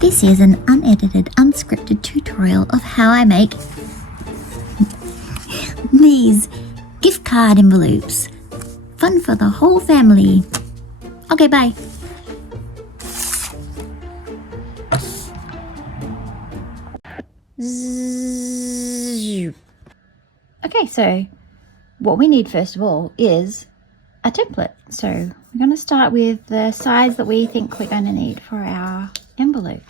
This is an unedited, unscripted tutorial of how I make these gift card envelopes. Fun for the whole family. Okay, bye. Okay, so what we need first of all is a template. So we're going to start with the size that we think we're going to need for our envelope.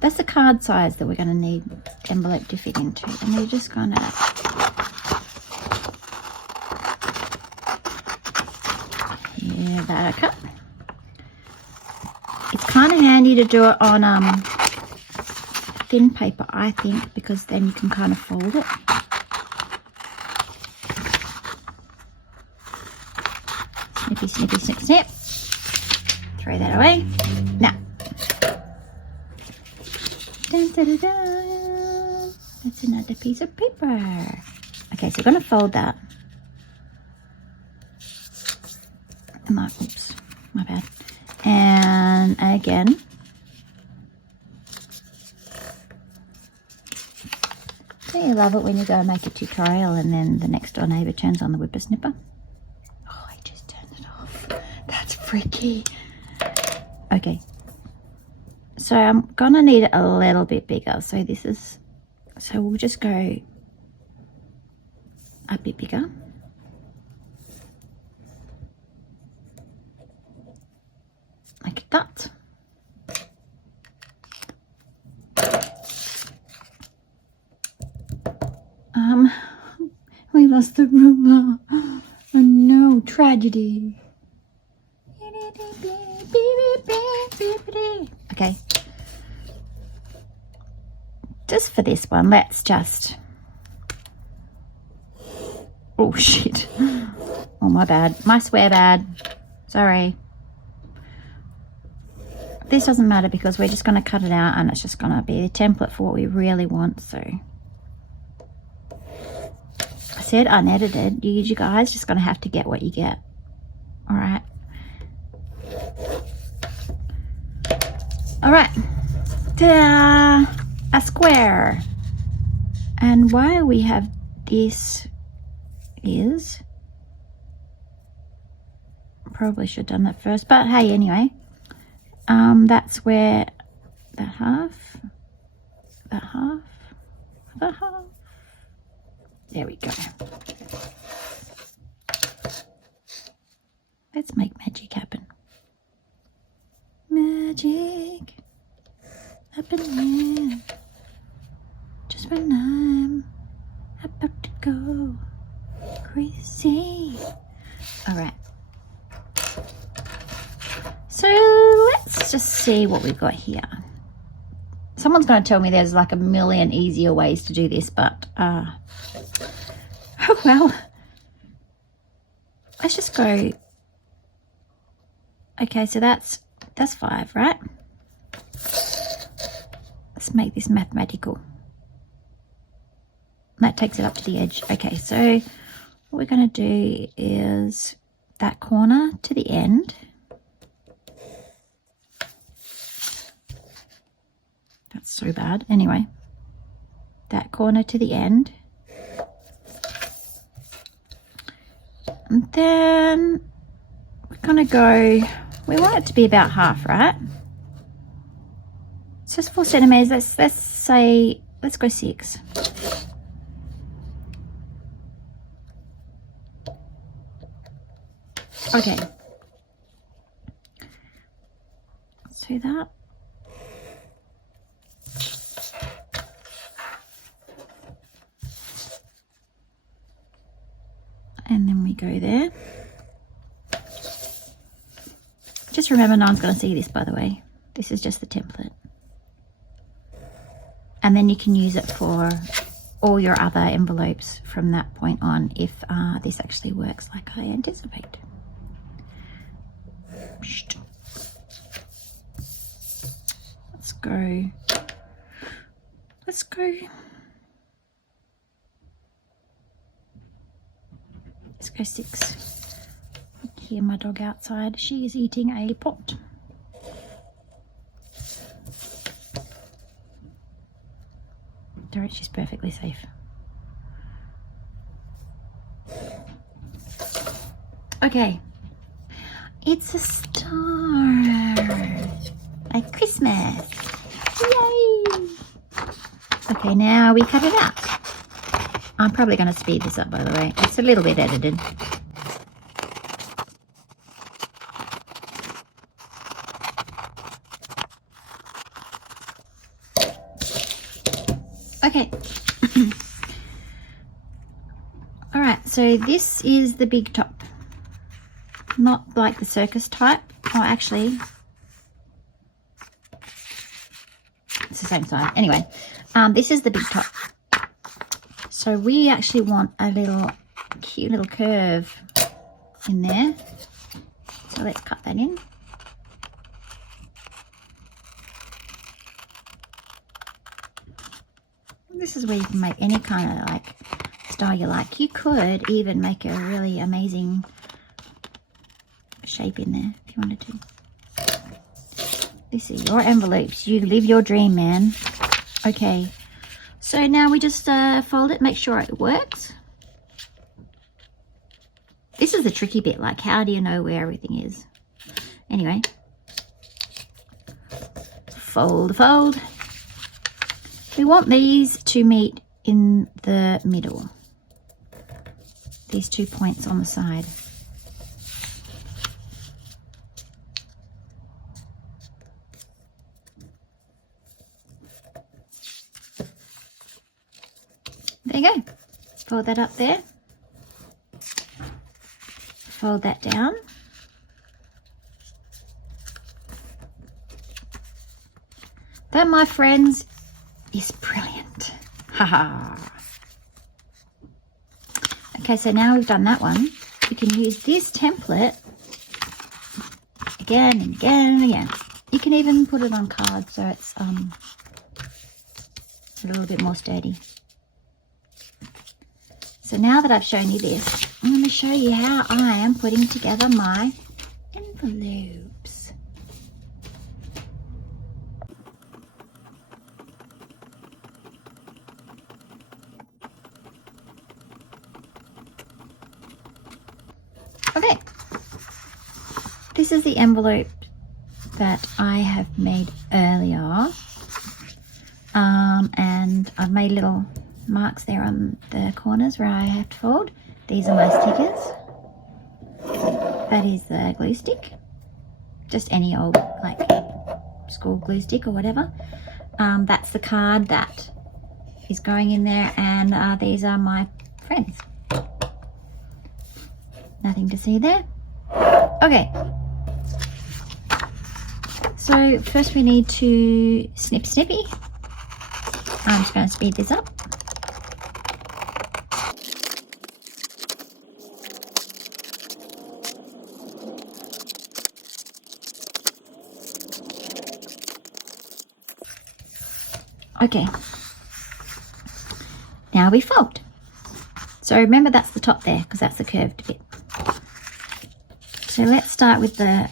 That's the card size that we're going to need the envelope to fit into. And we're just going to give that a cut. It's kind of handy to do it on thin paper, I think, because then you can kind of fold it. Snippy, snippy, snip, snip. Throw that away. Now, dun, dun, dun, dun. That's another piece of paper. Okay, so we're going to fold that. Oops, my bad. And again, don't you love it when you go and make a tutorial and then the next door neighbour turns on the whippersnipper? Oh, I just turned it off. That's freaky. Okay, so I'm gonna need it a little bit bigger. So we'll just go a bit bigger. Like that. We lost the ruler. Oh no, tragedy. Okay. Just for this one, let's just... Oh shit. Oh, my bad. My swear bad. Sorry. This doesn't matter because we're just going to cut it out and it's just going to be a template for what we really want. So I said unedited. You guys just going to have to get what you get. All right. All right. Ta-da! A square. And why we have this is... Probably should have done that first, but hey, anyway. That's where that half, there we go. Let's make magic happen. Magic happening just when I'm about to go crazy. All right. So let's just see what we've got here. Someone's going to tell me there's like a million easier ways to do this, but oh well. Let's just go. Okay, so that's 5, right? Let's make this mathematical. That takes it up to the edge. Okay, so what we're going to do is that corner to the end. That's so bad. Anyway, that corner to the end. And then we're going to go, we want it to be about half, right? It's just 4 centimeters. Let's say, let's go 6. Okay. Let's do that. And then we go there. Just remember, no one's going to see this, by the way. This is just the template. And then you can use it for all your other envelopes from that point on if this actually works like I anticipate. Let's go. Let's go. Let's go 6. hear my dog outside. She is eating a pot. She's perfectly safe. Okay. It's a star. Like Christmas. Yay! Okay, now we cut it out. I'm probably going to speed this up, by the way. It's a little bit edited. Okay. All right, so this is the big top. Not like the circus type. Oh, actually, it's the same size. Anyway, this is the big top. So we actually want a little cute little curve in there. So let's cut that in. This is where you can make any kind of like style you like. You could even make a really amazing shape in there if you wanted to. This is your envelopes. You live your dream, man. Okay, so now we just fold it, make sure it works. This is the tricky bit, like how do you know where everything is? Anyway, fold, fold. We want these to meet in the middle. These 2 points on the side. There you go. Fold that up there. Fold that down. That, my friends, is brilliant. Haha. Okay, so now we've done that one. You can use this template again and again and again. You can even put it on cards so it's a little bit more sturdy. So now that I've shown you this, I'm going to show you how I am putting together my envelopes. Okay, this is the envelope that I have made earlier, and I've made little marks there on the corners where I have to fold. These are my stickers. That is the glue stick, just any old like school glue stick or whatever. That's the card that is going in there, and these are my friends. Nothing to see there. Okay, so first we need to snip snippy. I'm just going to speed this up. Okay, now we fold. So remember that's the top there because that's the curved bit. So let's start with the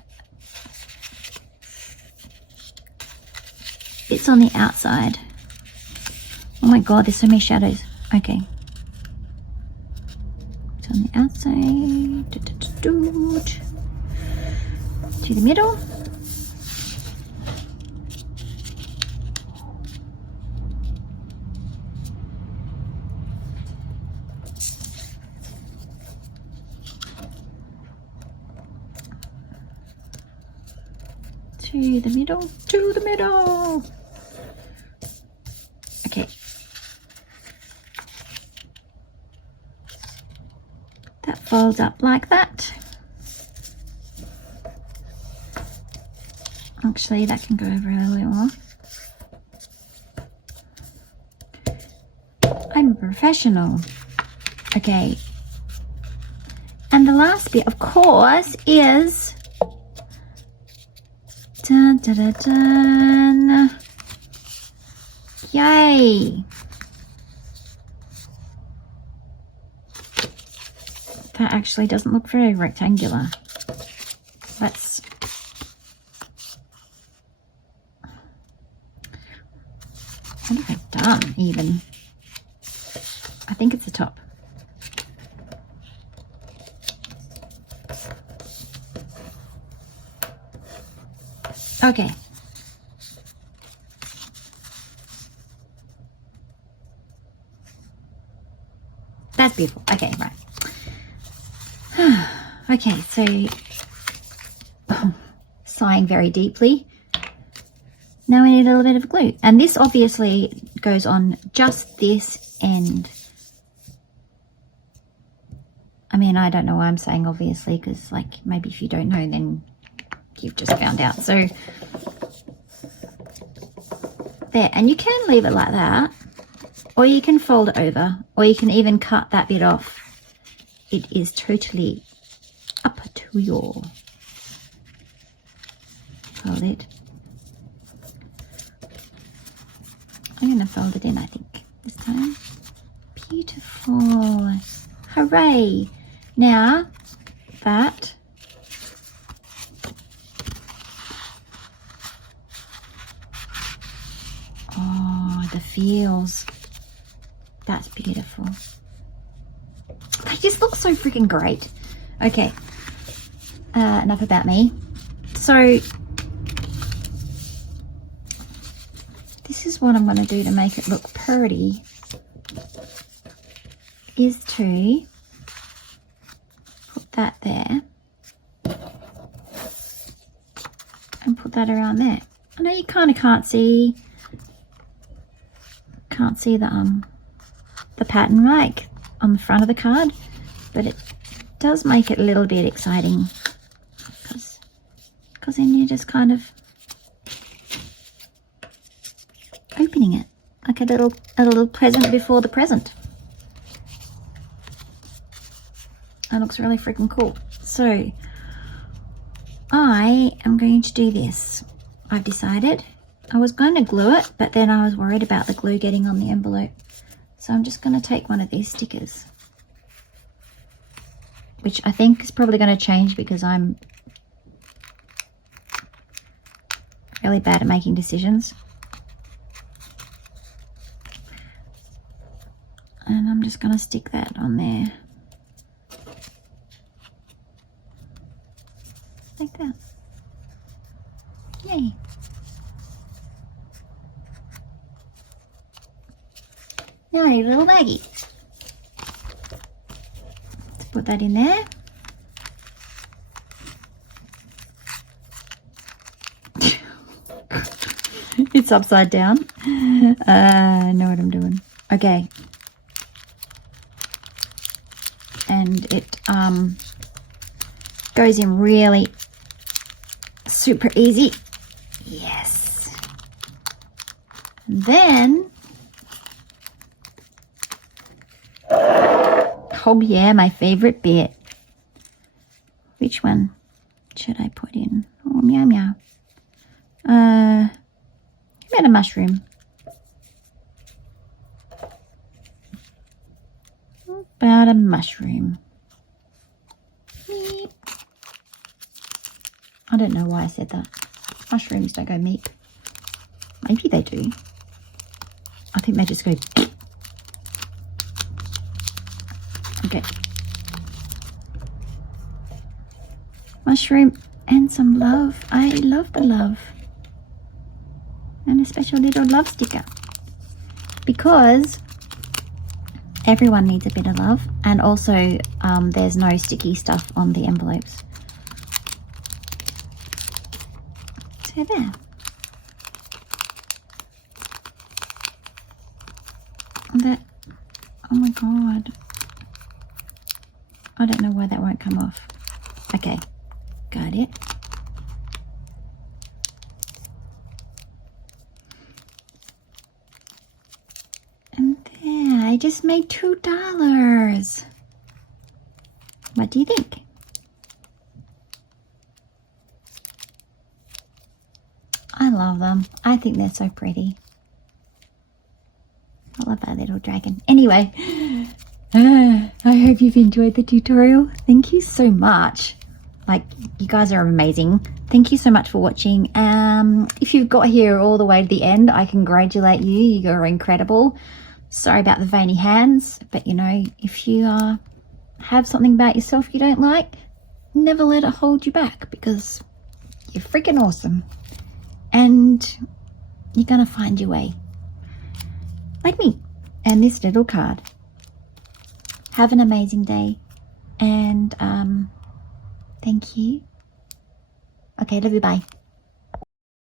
bits on the outside. Oh my god, there's so many shadows. Okay. It's on the outside. To the middle. To the middle, to the middle. Okay. That folds up like that. Actually, that can go over a little bit more. I'm a professional. Okay. And the last bit, of course, is dun, dun, dun, dun. Yay! That actually doesn't look very rectangular. Let's... What have I done even? I think it's the top. Okay. That's beautiful. Okay, right. Okay, so sighing very deeply. Now we need a little bit of glue. And this obviously goes on just this end. I mean, I don't know why I'm saying obviously, because like maybe if you don't know, then you've just found out. So there, and you can leave it like that, or you can fold it over, or you can even cut that bit off. It is totally up to your hold it. I'm going to fold it in, I think, this time. Beautiful. Hooray. Now, that. Oh, the feels. That's beautiful. They just look so freaking great. Okay. Enough about me. So, this is what I'm going to do to make it look pretty, is to put that there and put that around there. I know you kind of can't see the pattern right on the front of the card, but it does make it a little bit exciting because then you're just kind of opening it like a little present before the present. That looks really freaking cool. So I am going to do this. I've decided. I was going to glue it, but then I was worried about the glue getting on the envelope. So I'm just going to take one of these stickers, which I think is probably going to change because I'm really bad at making decisions. And I'm just going to stick that on there. Like that. Yay. Now I need a little baggie. Let's put that in there. It's upside down. I know what I'm doing. Okay. And it goes in really super easy. Yes. And then, oh yeah, my favorite bit. Which one should I put in? Oh, meow meow. About a mushroom. About a mushroom. Meep. I don't know why I said that. Mushrooms don't go meep. Maybe they do. I think they just go. Okay. Mushroom and some love. I love the love. And a special little love sticker. Because everyone needs a bit of love. And also there's no sticky stuff on the envelopes. So there. That, oh my god. I don't know why that won't come off. Okay, got it. And there, I just made $2. What do you think? I love them. I think they're so pretty. I love that little dragon. Anyway, I hope you've enjoyed the tutorial. Thank you so much. Like, you guys are amazing. Thank you so much for watching. If you've got here all the way to the end, I congratulate you. You are incredible. Sorry about the veiny hands, but you know, if you have something about yourself you don't like, never let it hold you back, because you're freaking awesome and you're gonna find your way, like me and this little card. Have an amazing day, and thank you. Okay, love you, bye.